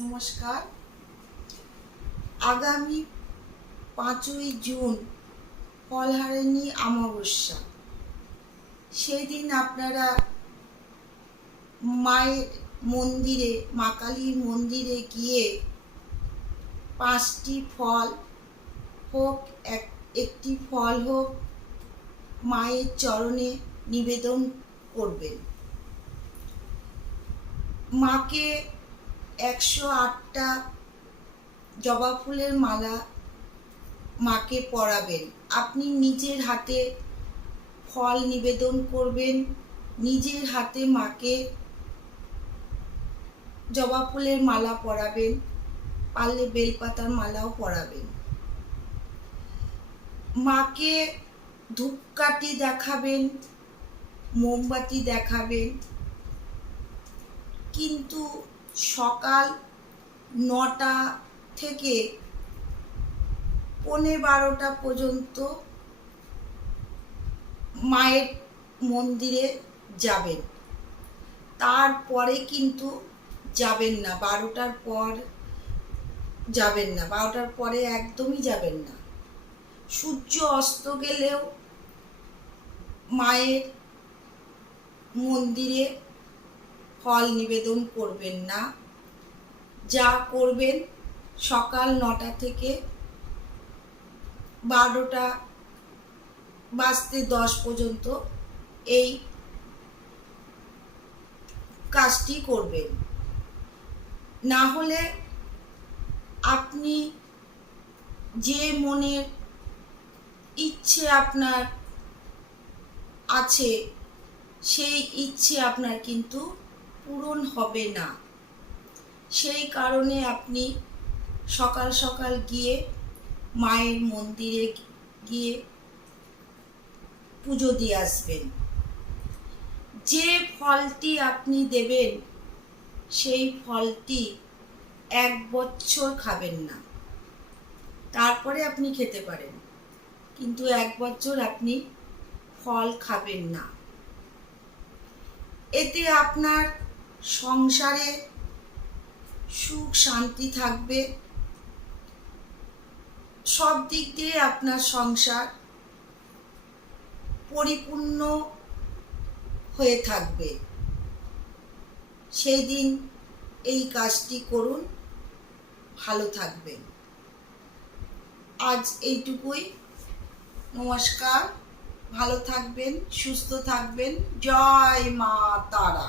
নমস্কার। আগামী 5ই জুন ফলহারিণী অমাবস্যা। সেই দিন আপনারা মায়ের মন্দিরে, মা কালীর মন্দিরে গিয়ে 5টি ফল হোক, একটি ফল হোক, মায়ের চরণে নিবেদন করবেন। মাকে 108টা জবা ফুলের মালা মাকে পরাবেন। আপনি নিজের হাতে ফল নিবেদন করবেন, নিজের হাতে মাকে জবা ফুলের মালা পরাবেন, পারলে বেলপাতার মালাও পরাবেন। মাকে ধূপকাঠি দেখাবেন, মোমবাতি দেখাবেন, কিন্তু সকাল 9টা থেকে 11:30 পর্যন্ত মায়ের মন্দিরে যাবেন। তারপরে কিন্তু যাবেন না, 12টার পর যাবেন না, 12টার পরে একদমই যাবেন না। সূর্য অস্ত গেলেও মায়ের মন্দিরে ফল নিবেদন করবেন না। যা করবেন সকাল 9টা থেকে 12টা বাজতে 10 পর্যন্ত এই কাজটি করবেন। না হলে আপনি যে মনের ইচ্ছে আপনার আছে, সেই ইচ্ছে আপনার কিন্তু পূরণ হবে না। সেই কারণে আপনি সকাল সকাল গিয়ে মায়ের মন্দিরে গিয়ে পুজো দিয়ে আসবেন। যে ফলটি আপনি দেবেন সেই ফলটি 1 বছর খাবেন না, তারপরে আপনি খেতে পারেন, কিন্তু 1 বছর আপনি ফল খাবেন না। এতে আপনার সংসারে সুখ শান্তি থাকবে, সব দিক দিয়ে আপনার সংসার পরিপূর্ণ হয়ে থাকবে। সেই দিন এই কাজটি করুন, ভালো থাকবেন। আজ এইটুকুই। নমস্কার, ভালো থাকবেন, সুস্থ থাকবেন। জয় মা তারা।